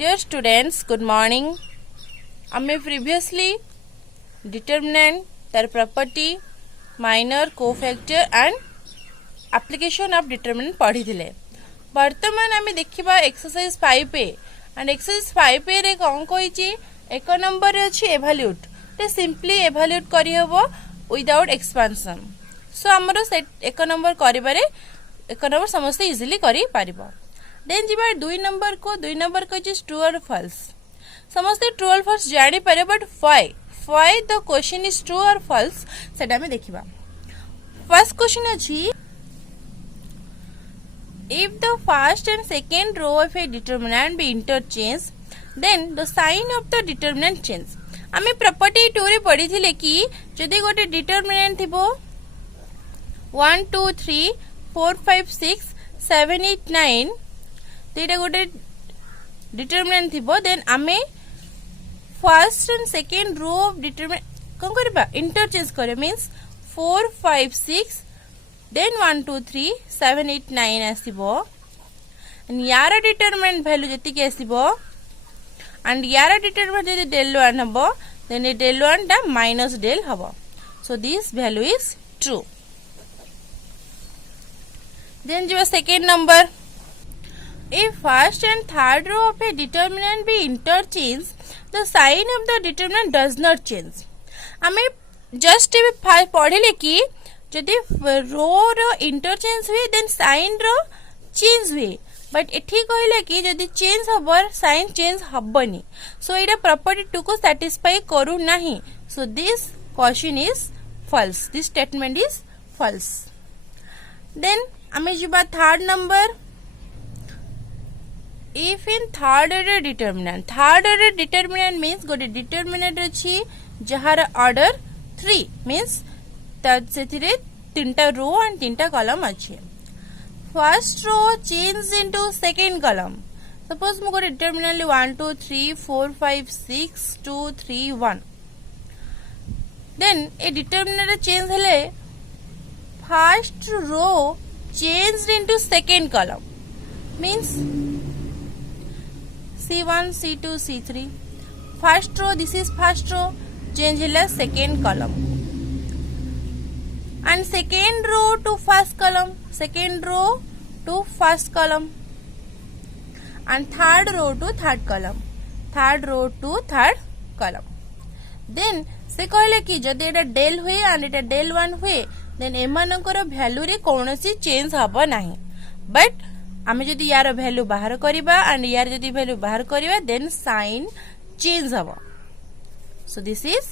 Dear students, good morning. आमे previously determinant, their property, minor, cofactor and application of determinant पढ़ी थिले. वर्तमान आमे देखिबा exercise 5a and exercise 5a रे कौन कहिची एक नंबर रे अछि evaluate. ते simply evaluate करि हबो without expansion. So हमरो सेट एक नंबर करिबारे एक नंबर समस्त इजीली करि पारिबो. देन जीवा 2 नंबर को 2 नंबर को इज ट्रू और फॉल्स. समस्त ट्रू और फॉल्स जानि पारे but why the question is true or false सेटा में देखिबा. फर्स्ट क्वेश्चन अछि if the first and second row of a determinant be interchanged then the sign of the determinant change. आमे property 2 रे पढी थिले कि जदि गोटे डिटरमिनेंट थिबो 1 2 3 4 5 6 7 8 9 तेटा गोटे डिटरमिनेंट थिबो देन आमे first and second row of determinant कोन करबा इंटरचेंज करे मींस 4 5 6 देन 1 2 3 7 8 9 आसीबो एंड यार डिटरमिनेंट वैल्यू जति के आसीबो एंड यार डिटरमिनेंट जदि del 1 हबो देन ए del 1 टा माइनस del हबो. So this value is true. Then जो second number if first and third row of a determinant be interchanged, the sign of the determinant does not change. आमे just पढ़िले कि जदि रो रो interchange हुए then sign रो change हुए but एठी कहले कि जदि चेंज हबर साइन चेंज हबनी. सो एटा प्रॉपर्टी 2 को सैटिस्फाई करू नाही. So this question is false. This statement is false. Then आमे जिबा third number if in third order determinant means गोटे determinant अछि जहार order 3 means सेथिरे तीनटा रो एंड तीनटा कॉलम अछि. First row change into second column. Suppose मु गोटे determinant 1 2 3 4 5 6 2 3 1 then A determinant change हेले first row changed into second column means C1, C2, C3. First row, this is first row, change hila second column. And second row to first column, second row to first column. And third row to third column, third row to third column. Then, से कहले कि जदि एटा del हुए and Etah del 1 हुए, then एमानकर value रे कौनसी change हबो नाही. But आमे जदि यार वैल्यू बाहर करिबा एंड यार जदि वैल्यू बाहर करिबा देन साइन चेंज हबो. So this is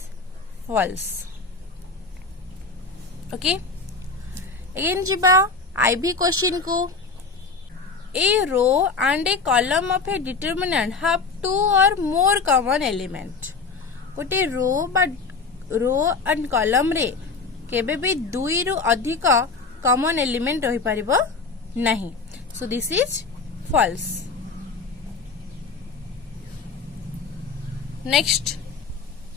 false. Okay again जिबा आईबी क्वेश्चन को a row and a column of a determinant have 2 or more common element. गोटे रो एंड कॉलम रे केबे भी 2 रु अधिक कॉमन एलिमेंट रही परिबो नहीं. So this is false. Next,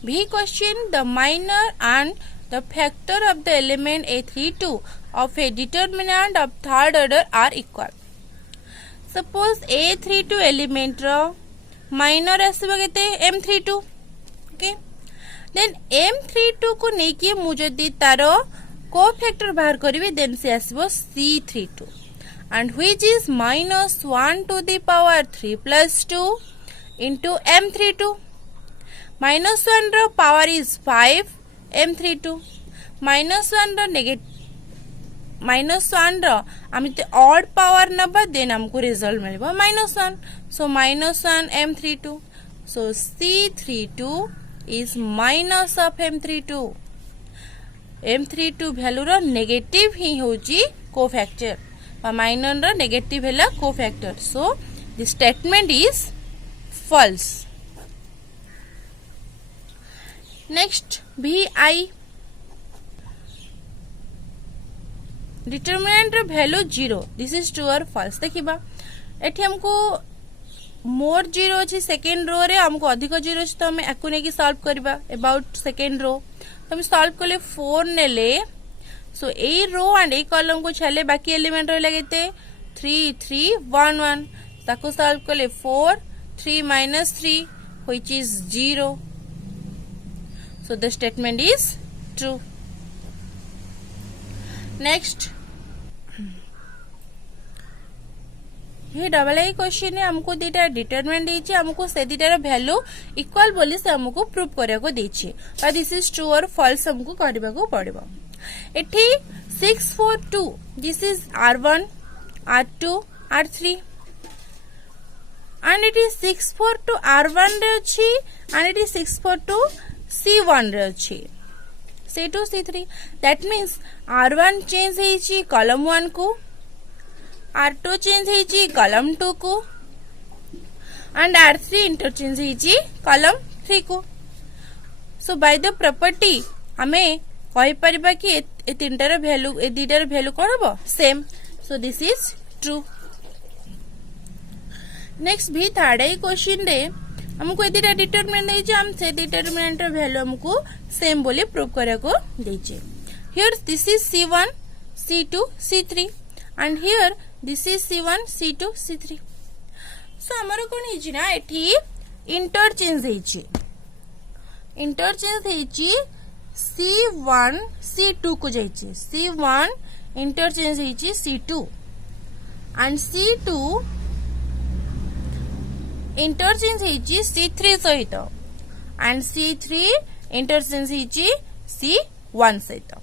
B question: the minor and the factor of the element A32 of a determinant of third order are equal. Suppose A32 element ro minor आसीबा केते M32. Okay. Then M32 को नेकी मु जदी तारो cofactor बाहर करिवे then से आसीबो C32. And which is minus 1 to the power 3 plus 2 into M32. Minus 1 रो power is 5 M32. Minus 1 रो minus 1 रो आमिते odd power नबा देन हमको रिजल्ट मिलबो minus 1. So minus 1 M32. So C32 is minus of M32. M32 value रो negative ही होची कोफैक्टर. माइनर रो नेगेटिव हैला cofactor. So the statement is false. Next भी आई डिटरमिनेंट रो value 0. This is true or false. देखिबा एठी हमको मोर 0 अछि सेकंड रो रे हमको अधिक 0 अछि तो हम एकु ने की सॉल्व करबा अबाउट सेकंड रो. हम सॉल्व करले 4 नेले. सो ए रो एंड ए कॉलम को छाले बाकी एलिमेंट रहला केते 3 3 1 1 ताको सॉल्व करले 4 3 minus 3, which is 0. So the statement is true. Next, ये डबल आई क्वेश्चन हमको दीटा डिटरमिनेंट देछि, हमको से दीटार वैल्यू इक्वल बोली से हमको प्रूव करिया को देछि, और this is true or false हमको करबा को पड़िबो। एठी 6 4 2, this is R1 R2 R3, and it is 6 4 2 R1 रे अछि, and it is 6 4 2 C1 रे अछि, C2 C3. that means R1 change हेछि कॉलम 1 को, R2 चेंज हेछि कॉलम 2 को, and R3 इंटरचेंज हेछि कॉलम 3 को. सो बाय द प्रॉपर्टी हमें कहि परिबा कि ए तीनटार वैल्यू, ए दीटार वैल्यू कोन हबो same. So this is true. Next भी थर्ड आई क्वेश्चन रे हमको ए दीटा डिटरमिनेंट देछि, हम से डिटरमिनेंट र वैल्यू हमको सेम बोली प्रूव करिया को देछि. Here this is C1 C2 C3, and here this is C1 C2 C3. so हमर कोन हेछि ना एठी इंटरचेंज हेछि, इंटरचेंज हेछि C1 C2 को जाइछि, C1 इंटरचेंज हेछि C2, and C2 इंटरचेंज हेछि C3 सहित, and C3 इंटरचेंज हेछि C1 सहित.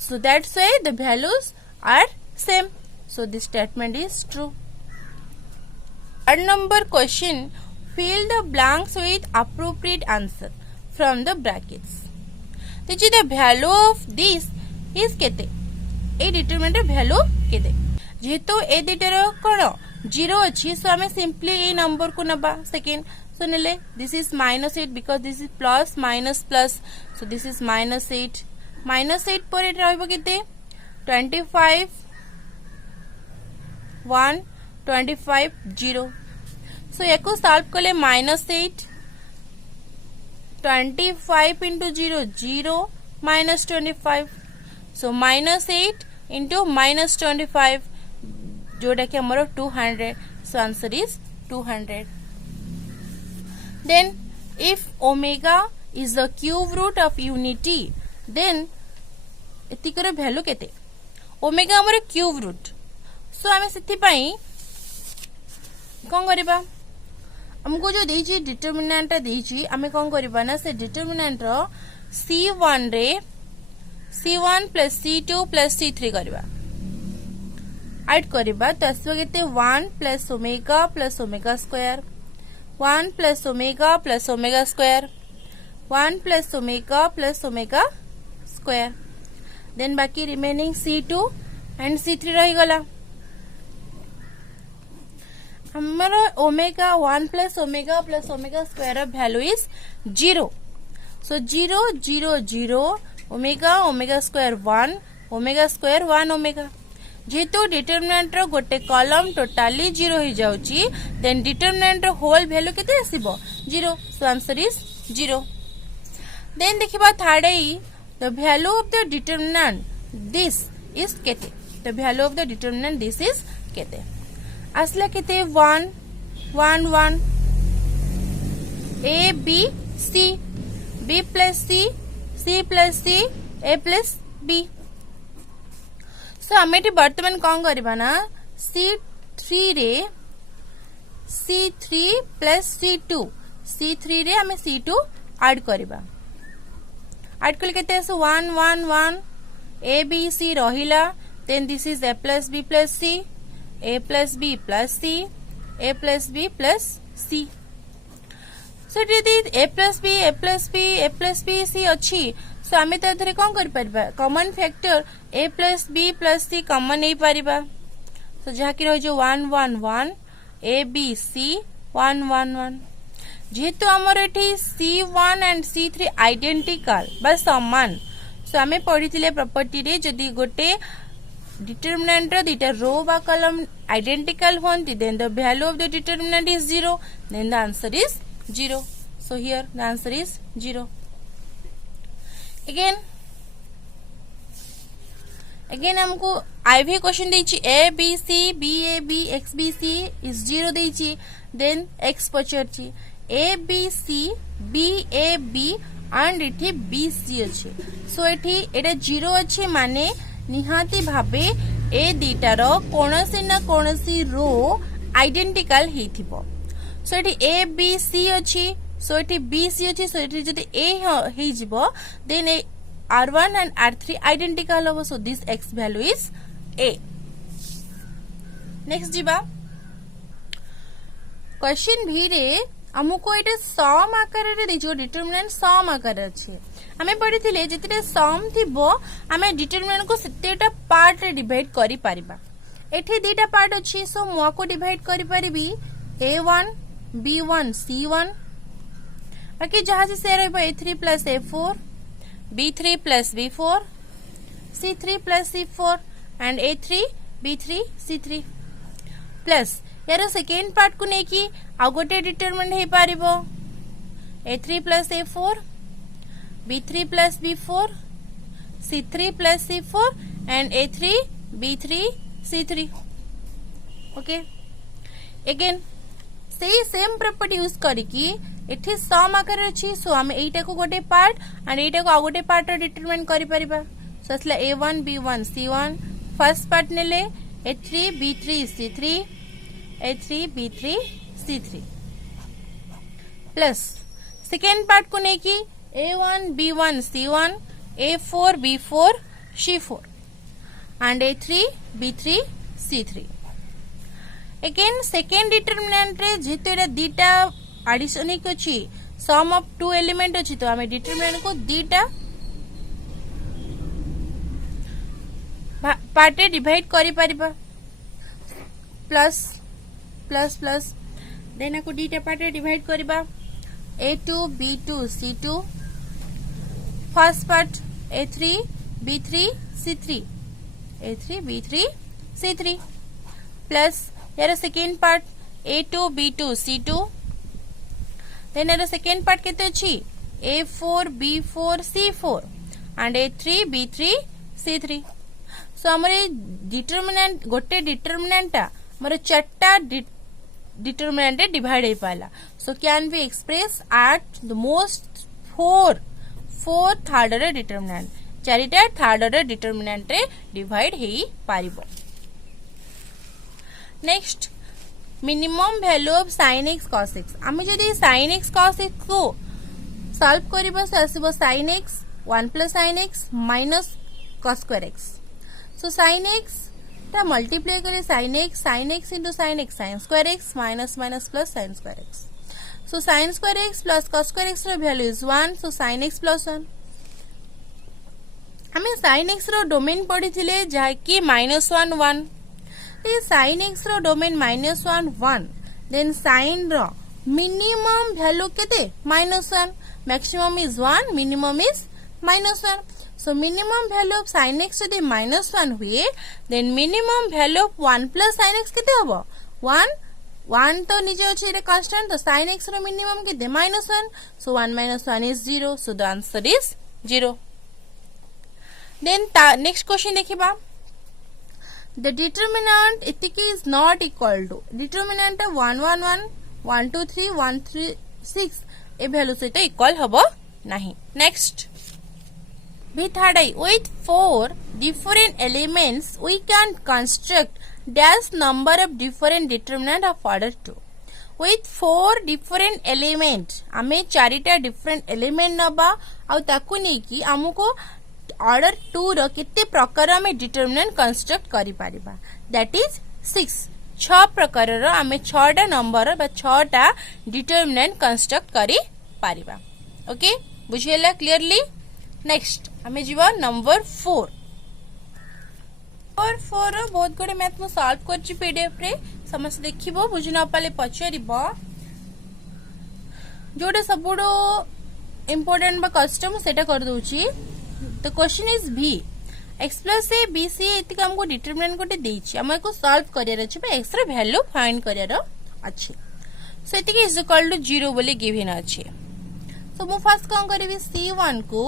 So that's why the values are same. So this statement is true. Third number question, fill the blanks with appropriate answer from the brackets. The value of this is kete? A determinant value kete? जेहेतु ए दिटर कोन 0 अछि, so हमें simply ए number को नबा second. So नेले this is -8 because this is plus minus plus. So this is -8. -8 पर eight रहइबो केते 25 1 25 0. सो एको solve कले -8 25 into 0 0 minus 25. सो -8 into -25 जोटा कि हमरो 200. सो answer is 200. Then if omega is the cube root of unity, then एतिकर वैल्यू केते omega हमर क्यूब रूट. सो आमे सेति पई कोन करबा, हमको जो देछि डिटरमिनेंट देछि, आमे कोन करबा ना से डिटरमिनेंट रो C1 रे C1 plus C2 plus C3 करबा, ऐड करबा तो आसबो केते 1 plus omega square, 1 plus omega square, 1 plus omega square. Then बाकी रिमेनिंग C2 एंड C3 रही गला. हमर omega 1 plus omega square value is 0. So 0 0 0 omega square 1 omega square 1 omega. जेहेतु determinant रो गोटे कॉलम टोटाली 0 हो जाउची, देन डिटरमिनेंट रो होल वैल्यू केते आसीबो 0. So answer is 0. देन देखिबा थर्ड आई, the value of the determinant this is kete. The value of the determinant this is kete. asla kete 1 1 1 A B C, B plus C, C plus C, A plus B. so हमें T वर्तमान कौन करिबा ना C3 रे C3 plus C2, C3 रे हमें C2 add करिबा. Add कल केते 1 1 1 A B C रहिला. Then this is A plus B plus C, A plus B plus C, A plus B plus C. सो यदि A plus B A plus B A plus B C अछि, सो आमे त धरे कोन कर परबा, common factor A plus B plus C common नै परिबा. सो जहा कि रह जो 1 1 1 A B C 1 1 1. जेहेतु आमर एठी C1 एंड C3 आइडेंटिकल बा समान, सो आमे पढिथिले प्रॉपर्टी रे जदी गोटे डिटरमिनेंट रो दुटा रो बा कॉलम आइडेंटिकल होंती, then the value of the determinant is 0, then the answer is 0. So here the answer is 0. Again again हमको आईवी क्वेश्चन देछि a b c b a b x b c is 0 देछि then x पचरछि a b c b a b and इठी b c अछि so एठी एटा 0 अछि माने निहाती भाबे ए दीटार कोनोसी ना कोनोसी रो आइडेंटिकल हेथिबो सो एठी ए बी सी अछि सो एठी बी सी अछि सो एठी जदि ए हे जिवो then R1 and R3 identical होबो so this x value is a. next जिबा क्वेश्चन भी रे हमको एटा सम आकार रे दिजो डिटरमिनेंट सम आकार अछि हमें पढिथिले जतिरे सम थिबो हमें डिटरमिनेंट को सेतेटा पार्ट रे डिवाइड करि परिबा एठी दीटा पार्ट अछि सो मो को डिवाइड करि परिबी a1 b1 c1 बाकी जहां से शेयर होबो a3 plus a4 b3 plus b4 c3 plus c4 and a3 b3 c3 plus यार सेकेंड पार्ट को नहीं कि आउ गोटे determinant hey पारिबो a3 plus a4 b3 plus b4 c3 plus c4 and a3 b3 c3 okay again सेही same property use करिकी एठी सम आकार अछि सो हम एटा को गोटे पार्ट एंड एटा को आ गोटे पार्ट डिटरमिन करि परिबा सो असला a1 b1 c1 first part नेले a3 b3 c3 a3 b3 c3 plus second part को नहीं कि a1 b1 c1 a4 b4 c4 and a3 b3 c3 again second determinant रे जेते एटा दीटा एडिशन एक अछि सम ऑफ टू एलिमेंट अछि तो हमें डिटरमिनेंट को दीटा पार्ट रे डिवाइड करि परिबा प्लस प्लस प्लस देन को दीटा पार्ट रे डिवाइड करबा a2 b2 c2 first part a3 b3 c3 a3 b3 c3 plus यार second part a2 b2 c2 then यार सेकेंड पार्ट केते अछि a4 b4 c4 and a3 b3 c3 सो हमरे determinant गोटे डिटरमिनेंटा हमर चारटा डिटरमिनेंट डिवाइड हे पाला so can be express at the most four third रे डिटरमिनेंट चारिटा थर्ड रे डिटरमिनेंट रे डिवाइड हे पारिबो next minimum value of sin x cos x आमे जदि sin x cos x को सॉल्व करबा से आसीबो sin x 1 plus sin x minus cos square x so sin x ता मल्टीप्लाई करे sin x into sin x sin square x minus minus plus sin square x so sin square x plus cos square x रो value is 1 so sin x plus 1 हमें sin x रो domain पढिथिले जा कि -1 1 sin x रो domain -1 1 then sin रो minimum value केते -1 maximum is 1 minimum is -1 so minimum value of sin x यदि -1 हुए then minimum value of 1 plus sin x केते हबो 1 1 तो निजे अछि रे कांस्टेंट तो sin x रो मिनिमम केते -1 so 1 - 1 is 0 so the answer is 0 then next question देखिबा the determinant इतिकी is not equal to determinant 1 1 1 1 2 3 1 3 6 A value सहित इक्वल हबो नाही नेक्स्ट भी third I with 4 different elements we can construct dash number of different determinant of order 2 with 4 different element आमे चारिटा different element नबा आ ताकू नै कि हमको ऑर्डर 2 रो किते प्रकार में डिटरमिनेंट कंस्ट्रक्ट करि परिबा दैट इज 6 प्रकार रो हमें 6टा नंबर बा 6टा डिटरमिनेंट कंस्ट्रक्ट करि परिबा ओके बुझियला क्लियरली नेक्स्ट हमें जीवा नंबर 4 रो बहुत गुडे मैथ मु सॉल्व करछि पीडीएफ रे समस्त देखिबो बुझना पाले पछरिबो जोडे सबुडो इंपोर्टेंट बा कस्टम सेटा कर दोछि The question is B. X plus A, B, C इतिक हमको डिटरमिनेंट कोटे देछि हमको को सॉल्व करियर अछि बा x रा वैल्यू फाइंड करियर अछि सो इतिक इज इक्वल टू 0 बोली गिवन अछि सो मु फर्स्ट कोन करबी C1 को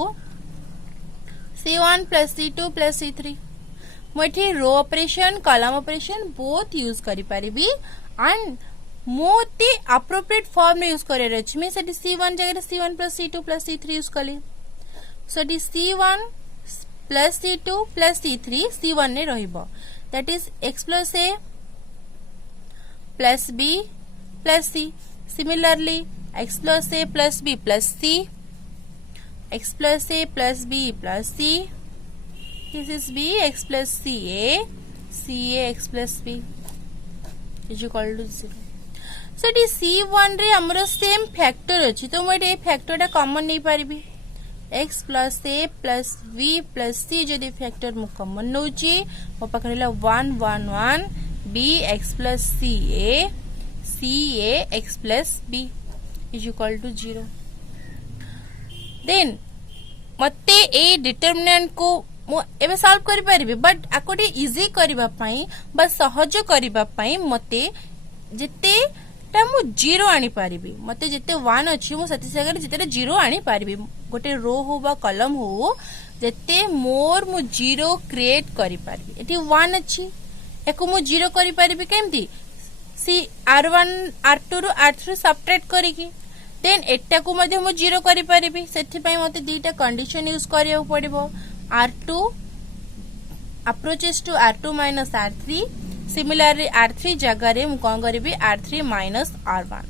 C1 plus C2 plus C3 मुझे row operation column operation both use करि परिबी एंड मोते अप्रोप्रिएट फॉर्म में यूज करे अछि मैं सेठी C1 जगह C1 plus C2 plus C3 use कली सेठी C1 plus C2 plus C3 C1 ने रहिबो that is x plus a plus b plus c similarly x plus a plus b plus c x plus a plus b plus c this is b x plus ca x plus b is equal to 0 so it is C1 रे हमरो same factor अछि तो मोटे factor टा common नहीं पारिबी x plus a plus v plus c जदि factor मु common नउची मो पकड़ला 1 1 1 b x plus ca x plus b is equal to 0 then मते ए डिटरमिनेंट को मु एबे सॉल्व करि परिबे बट आकोटे इजी करबा पई बा सहज करबा पई मते जते ता मु 0 आनी पारिबी मते जते 1 अछि मु सती जगह जते 0 आनी पारिबी गोटे रो हो बा कॉलम हो जते मोर मु 0 क्रिएट करि पारिबी एठी 1 अछि एको मु 0 करि पारिबी केमती सी r1 r2 रो r3 सब्ट्रैक्ट करिकी देन एटा को मध्ये मु 0 करि पारिबी सेठी पई मते दीटा कंडीशन यूज करियो पड़िबो r2 approaches to r2 minus r3 similarly r3 जगह रे मु कोन करबी r3 minus r1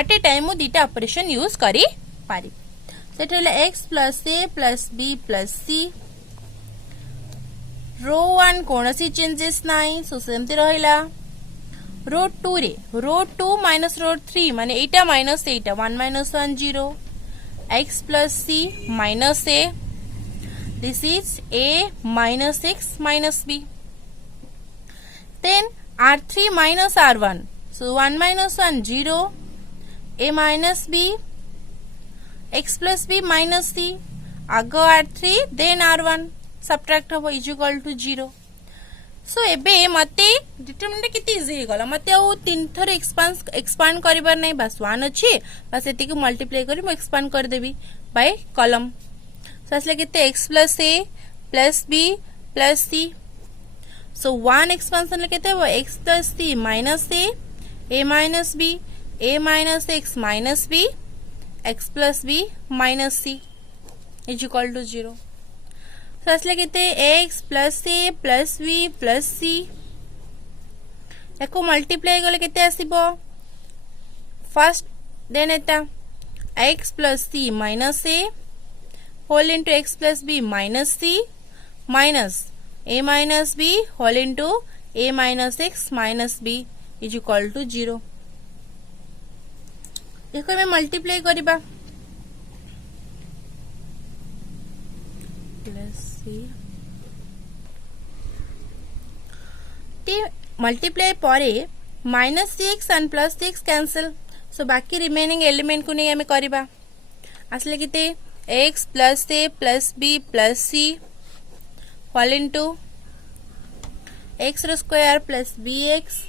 at a time मु दीटा ऑपरेशन यूज करि पारि सेठले x plus a plus b plus c रो 1 कोनसी चेंजेस नाही सो सेमती रहिला रो 2 रे रो 2 minus रो 3 माने एटा minus Etah 1 minus 1 0 x plus c minus a this is a minus x minus b then r3 minus r1 so 1 minus 1 0 a minus b x plus b minus c ago r3 then r1 subtract होबो is equal to 0 so एबे मते determinant किती easy हे गला मते आ तीन थर expand करिबार नै बस 1 अछि बस एति के मल्टीप्लाई करी म एक्सपांड कर देबी बाय कॉलम so असले किते x plus a plus b plus c so 1 expansion ले किते वो x plus c minus a minus b a minus x minus b x plus b minus c is equal to 0 so असले किते x plus a plus b plus c echo multiply गले किते आसीबो first then Etah x plus c minus a whole into x plus b minus c minus a minus b whole into a minus x minus b is equal to 0 देखो मैं multiply करिबा plus c T multiply परे minus x and plus x cancel सो बाकी remaining element को नहीं हमें करिबा असले किते x plus a plus b plus c whole into x square plus bx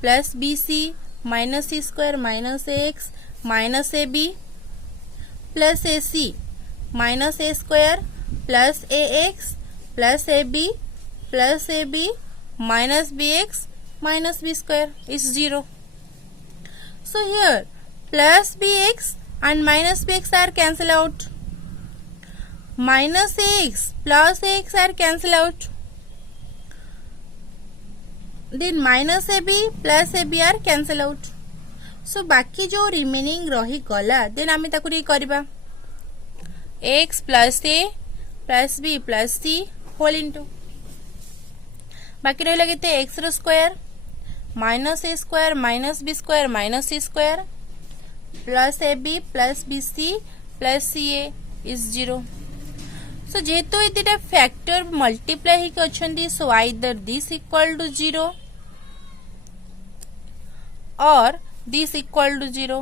plus bc minus c square minus ax minus ab plus ac minus a square plus ax plus ab plus ab minus bx minus b square is 0 so here plus bx and minus bx are cancel out minus ax plus ax are cancel out then minus ab plus ab are cancel out so बाकी जो remaining रही गला then आमे ताकु रे करबा x plus a plus b plus c whole into बाकी रहला केते x रो square minus a square minus b square minus c square plus ab plus bc plus ca is 0 so जेहेतु इतिटा फैक्टर मल्टीप्लाई ही अछंदी so either this equal to 0 or this equal to 0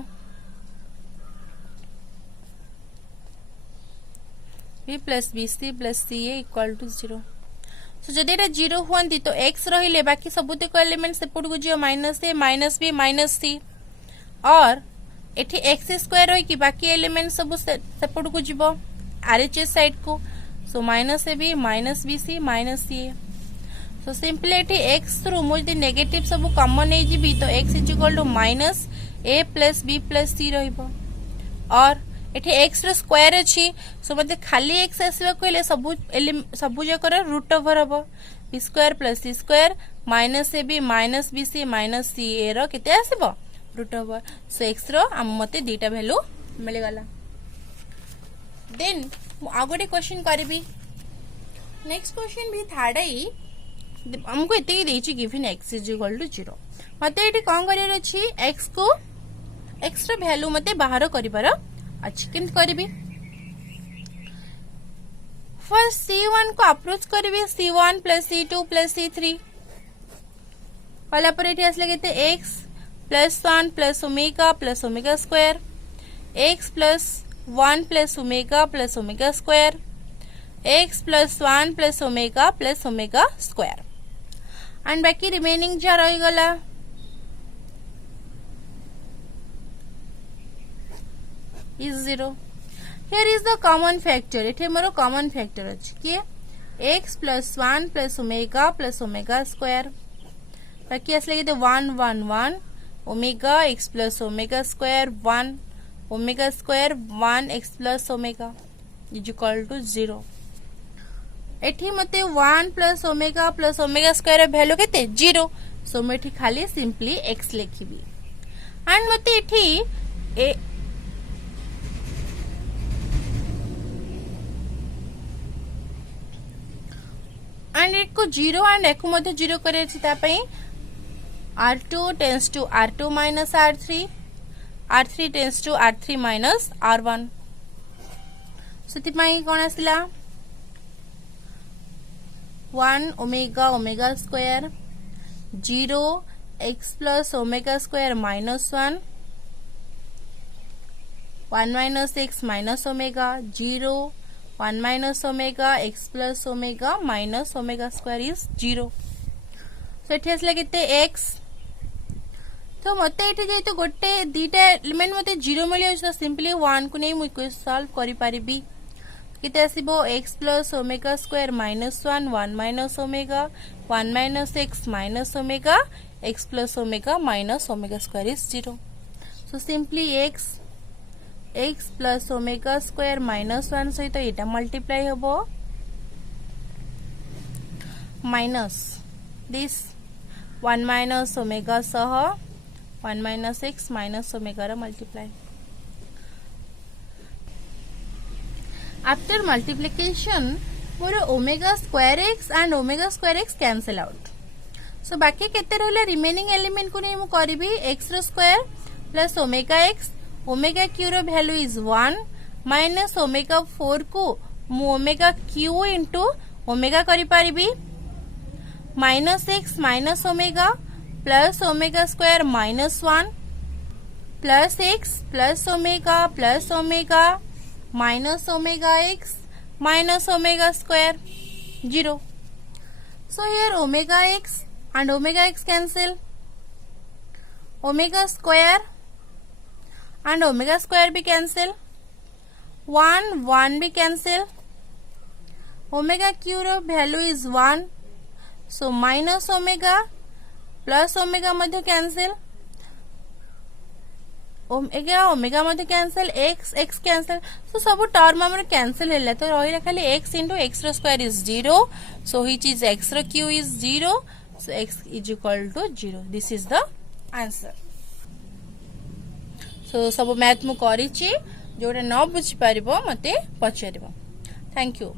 b plus bc plus ca equal to 0 so जदि एटा 0 हुअंती तो x रहिले बाकी सबुते को एलिमेंट सेपट को जियो minus a minus b minus c और एठी x स्क्वायर होई कि बाकी एलिमेंट सब सेपट को जिवो आरएचएस साइड को so minus ab minus bc minus ca so simply एठी x रु मु जदि नेगेटिव सब कॉमन नै जिबी तो x is equal to minus a plus b plus c रहइबो और एठी x रो स्क्वायर अछि सो मते खाली x आसीबा कहले सबु जकर रूट ओवर हबो b square plus c square minus ab minus bc minus ca रो केते आसीबो रूट ओवर सो x रो मते दीटा वैल्यू मिल गला देन आगोटे क्वेश्चन करबी नेक्स्ट क्वेश्चन भी थर्ड आई हमको एते देछि given x is equal to 0 मते एटी कोन करियर अछि x को x रो वैल्यू मते बाहर करिबार अछि केम करबी फर्स्ट c1 को अप्रोच करबी c1 plus c2 plus c3 पहला पर एटी असले केते x plus 1 plus omega square x plus 1 plus omega square x plus 1 plus omega square and बाकी रिमेनिंग जा रही गला is 0 here is the common factor एठे मोर कॉमन फैक्टर अछि कि x plus 1 plus omega square बाकी असले के 1 1 1 omega x plus omega square 1 omega square 1 x plus omega is equal to 0 एठी मते 1 प्लस ओमेगा स्क्वायर वैल्यू केते 0 सो मैं एठी खाली सिंपली x लिखिबी एंड मते एठी एंड एक को 0 एंड एक को मते 0 करे छी ता पई r2 tends to r2 minus r3 r3 tends to r3 minus r1 सति पई कोन आसिला 1 omega square 0 x plus omega square minus 1 1 minus x minus omega 0 1 minus omega x plus omega minus omega square is 0 so एठी असले केते x तो मते एठी जेतो गोटे दीटा एलिमेंट मते 0 मिलियो तो सिंपली 1 को नै मु इक्वेशन सॉल्व करि पारिबी किते आसीबो x plus omega square minus 1 1 minus omega 1 minus x minus omega x plus omega minus omega square is 0 so simply x plus omega square minus 1 सहित एटा मल्टीप्लाई होबो माइनस दिस 1 माइनस ओमेगा सह 1 minus x minus omega रा multiply after multiplication more omega square x and omega square x cancel out so बाकी केते रहले remaining element को नै मु करबी x रो square plus omega x omega q रो वैल्यू इज 1 माइनस ओमेगा 4 को मु ओमेगा q इनटू ओमेगा करि पारिबी minus x minus omega plus omega square minus 1 plus x plus omega minus omega x minus omega square 0 so here omega x and omega x cancel omega square and omega square भी cancel 1 भी cancel omega q रो value is 1 so minus omega plus omega मध्य cancel omega मध्य cancel x cancel so सब term हमर cancel हेले तो रहिला खाली x into x रो square is 0 so which is x रो q is 0 so x is equal to 0 this is the answer so सब मैथ मु करिछि जोटा न बुझि पारिबो मते पछारिबो थैंक यू।